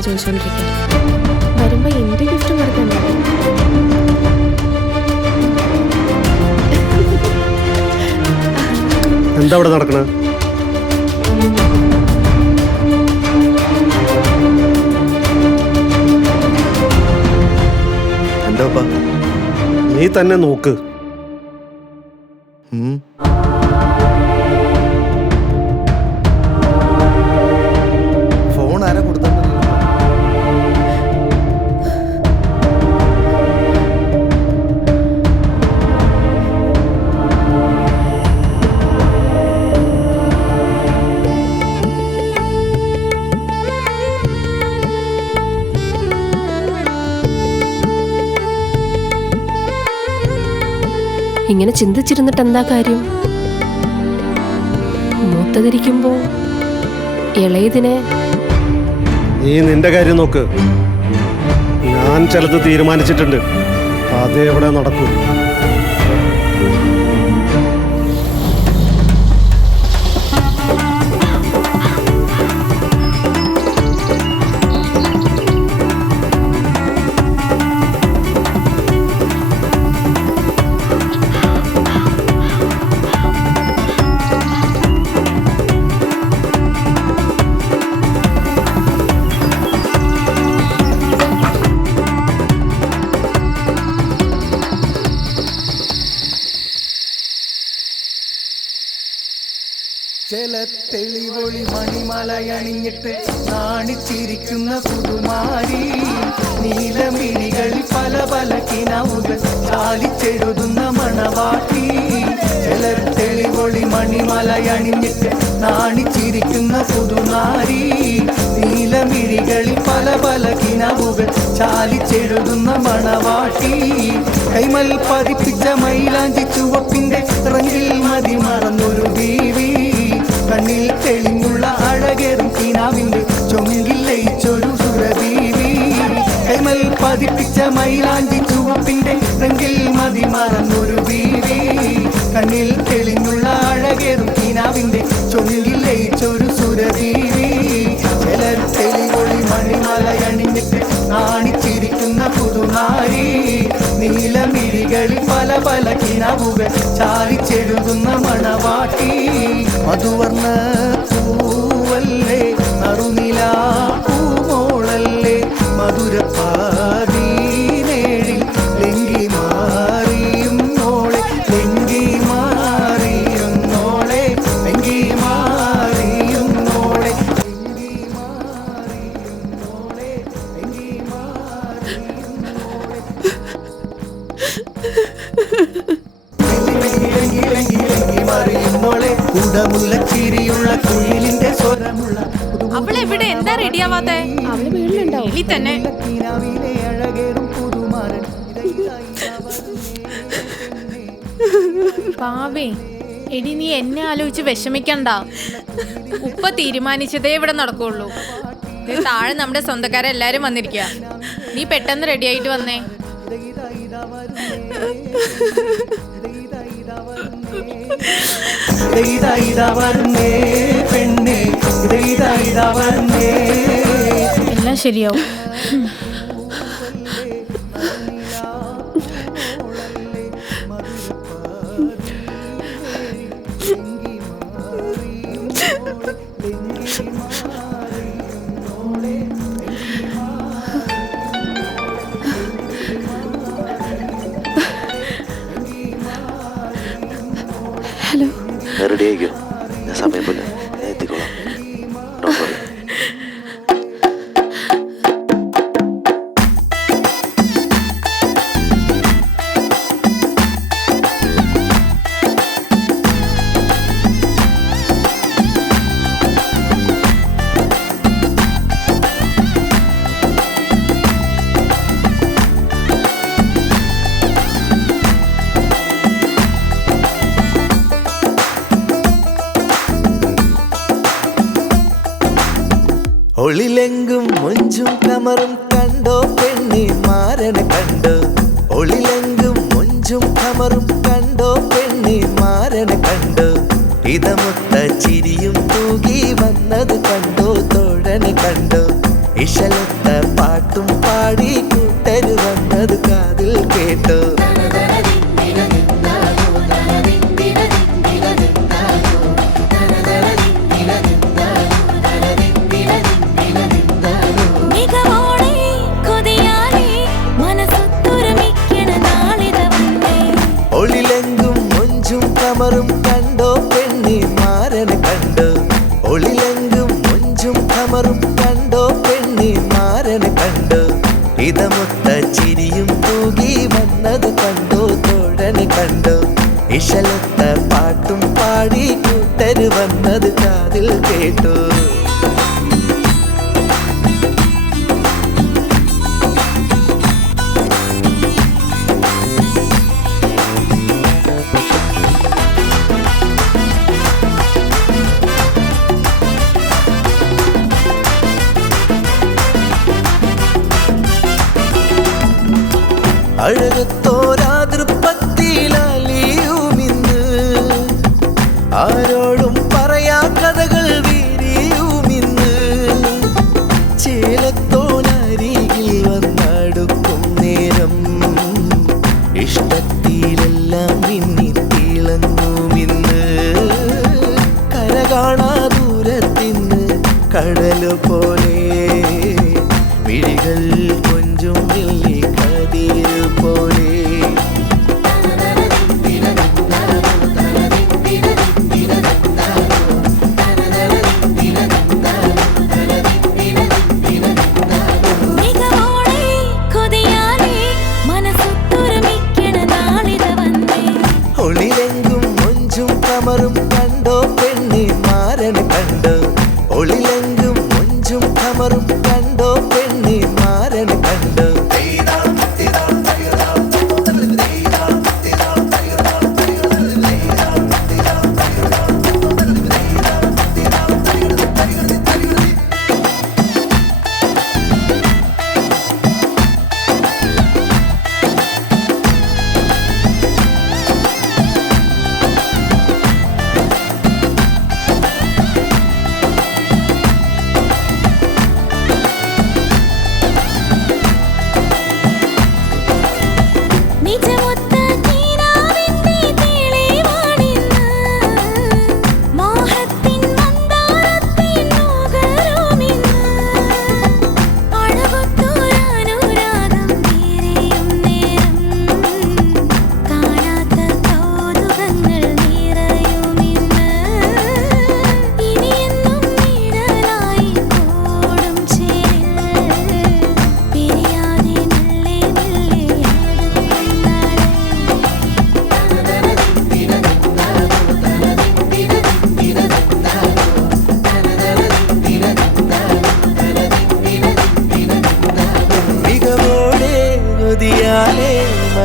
എന്ന് ചോദിച്ചുകൊണ്ടിരിക്കുക. വരുമ്പോ എന്റെ ഗിഫ്റ്റ് കൊടുക്കണ്ട. എന്താ അവിടെ നടക്കണ? എന്താ നീ തന്നെ നോക്ക്. ഫോൺ ആരാ കൊടുത്ത? ഇങ്ങനെ ചിന്തിച്ചിരുന്നിട്ട് എന്താ കാര്യം? മൂത്തതിരിക്കുമ്പോ ഇളയതിനെ. നീ നിന്റെ കാര്യം നോക്ക്. ഞാൻ ചിലത് തീരുമാനിച്ചിട്ടുണ്ട്. അതേ എവിടെ നടക്കൂ. തെളിവൊളി മണിമലയണിഞ്ഞിട്ട് നാണിച്ചിരിക്കുന്ന പുതുമാരി, നീലമിഴികളിൽ പല പല കിനാവുകൾ ചാലിച്ചെഴുതുന്ന മണവാട്ടി. തെളിവൊളി മണിമലയണിഞ്ഞിട്ട് നാണിച്ചിരിക്കുന്ന പുതുമാരി, നീലമിഴികളിൽ പല പല കിനാവുകൾ ചാലിച്ചെഴുതുന്ന മണവാട്ടി. കൈമൽ പതിപ്പിച്ച മൈലാഞ്ചി ചുവപ്പിന്റെ റങ്ങിൽ മതി മറന്നൊരു ബീവി, കണ്ണിൽ തെളിഞ്ഞുള്ള അഴകേറും കിനാവിന്റെ ചൊങ്കിൽ ലയിച്ചൊരു സുരബീവി. കൈമൽ പതിപ്പിച്ച മൈലാഞ്ചി ചുവപ്പിന്റെ റങ്ങിൽ മതി മറന്നൊരു ബീവി, കണ്ണിൽ തെളിഞ്ഞുള്ള അഴകേറും കിനാവിന്റെ ചൊങ്കിൽ ലയിച്ചൊരു സുരബീവി. ചിലർ തെളിവൊളി മണിമലയണിഞ്ഞിട്ട് നാണിച്ചിരിക്കുന്ന പുതുനാരി, നീലമിഴികളിൽ പല പല കിനാവുകൾ ചാലിച്ചെഴുതുന്ന മണവാട്ടി. മധുവർണ്ണ പൂവല്ലേ, നറുനിലാ പൂമോളല്ലേ, മധുരപ്പാതീനേഴിൽ ലെങ്കി മാറിയും നോളെ, ലെങ്കി മാറിയും നോളെ, ലെങ്കി മാറിയും നോളെ, ലെങ്കി മാറിയും നോളെ, ലെങ്കി മാറിയും നോളെ. കുടമുല്ലച്ചിരിയുള്ള കുയിലിന്റെ സ്വരമുള്ള അവളെവിടെ? എന്താ റെഡിയാവാത്തെ? അവള് വീട്ടിലുണ്ടാവും തന്നെ. അഴകേറും പുതുമാരൻ. പാവേ, എടി നീ എന്നെ ആലോചിച്ച് വിഷമിക്കണ്ട. ഉപ്പ തീരുമാനിച്ചതേ ഇവിടെ നടക്കുള്ളൂ. താഴെ നമ്മുടെ സ്വന്തക്കാരെല്ലാരും വന്നിരിക്കുക. നീ പെട്ടെന്ന് റെഡി ആയിട്ട് വന്നേ. എല്ലാം ശരിയാവും. ഹലോ, റെഡി ആയിക്കോ. ഞാൻ സമയം പോലെ എത്തിക്കോളാം. ഒളിലെങ്കും മൊഞ്ചും കമറും കണ്ടോ പെണ്ണി മാരനെ കണ്ടോ, ഒളിലെങ്കും മൊഞ്ചും കമറും കണ്ടോ പെണ്ണി മാരനെ കണ്ടോ, ഇതമൊത്ത ചിരിയും തൂകി വന്നത് കണ്ടോ തോഴനെ കണ്ടോ, ഇശലത്ത പാട്ടും പാടി കൂട്ടര് വന്നത് കാതിൽ കേട്ടോ. ഒളിലെങ്കും മൊഞ്ചും കമറും കണ്ടോ പെണ്ണി മാരന് കണ്ടോ. ഒളിലെങ്കും മൊഞ്ചും കമറും കണ്ടോ പെണ്ണി മാരന് കണ്ടോ. ഇതമൊത്ത ചിരിയും തൂകി വന്നത് കണ്ടോ തോഴന് കണ്ടോ. ഇശലത്ത പാട്ടും പാടി കൂട്ടര് വന്നത് കാതിൽ കേട്ടോ. അഴകത്തോരാതൃപ്പത്തിലാലിയുമിന്ന് ആരോടും പറയാ കഥകൾ വീരിയുമിന്ന്. ചേലത്തോനരികിൽ വന്നടുക്കും നേരം ഇഷ്ടത്തിലെല്ലാം മിന്നിത്തിളങ്ങുമിന്ന്. കര കാണാ ദൂരത്തിന്ന് കടല് പോലെ വിഴികൾ കൊഞ്ചും വെള്ളി കതിര് പോലെ. ഒളിലെങ്കും മൊഞ്ചും കമറും കണ്ടോ പെണ്ണി മാരന് കണ്ടോ. ഒളിലെങ്കും മൊഞ്ചും കമറും കണ്ടോ പെണ്ണി മാരന് കണ്ടോ.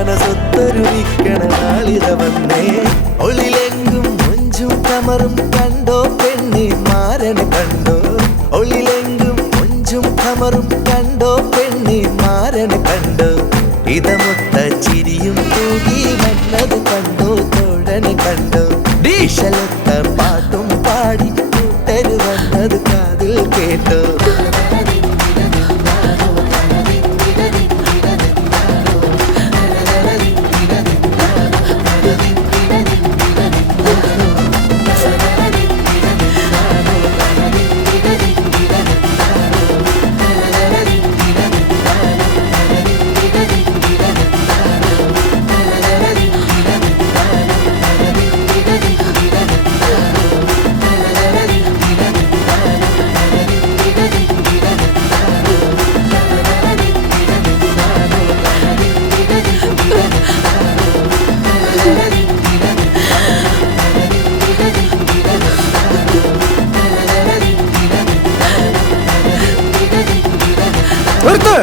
മനസ്സൊത്തൊരുമിക്കണ നാളിത വന്നേ. ഒളിലെങ്കും മൊഞ്ചും കമറും കണ്ടോ പെണ്ണി മാരന് കണ്ടോ. ഒളിലെങ്കും മൊഞ്ചും കമറും കണ്ടോ പെണ്ണി മാരന് കണ്ടോ. ഇതമൊത്ത ചിരിയും തൂകി വന്നത് കണ്ടോ തോഴന് കണ്ടോ. ഡീശലത്ത പാട്ടും പാടി കൂട്ടര് വന്നത് കാതിൽ കേട്ടോ. നിർത്ത്.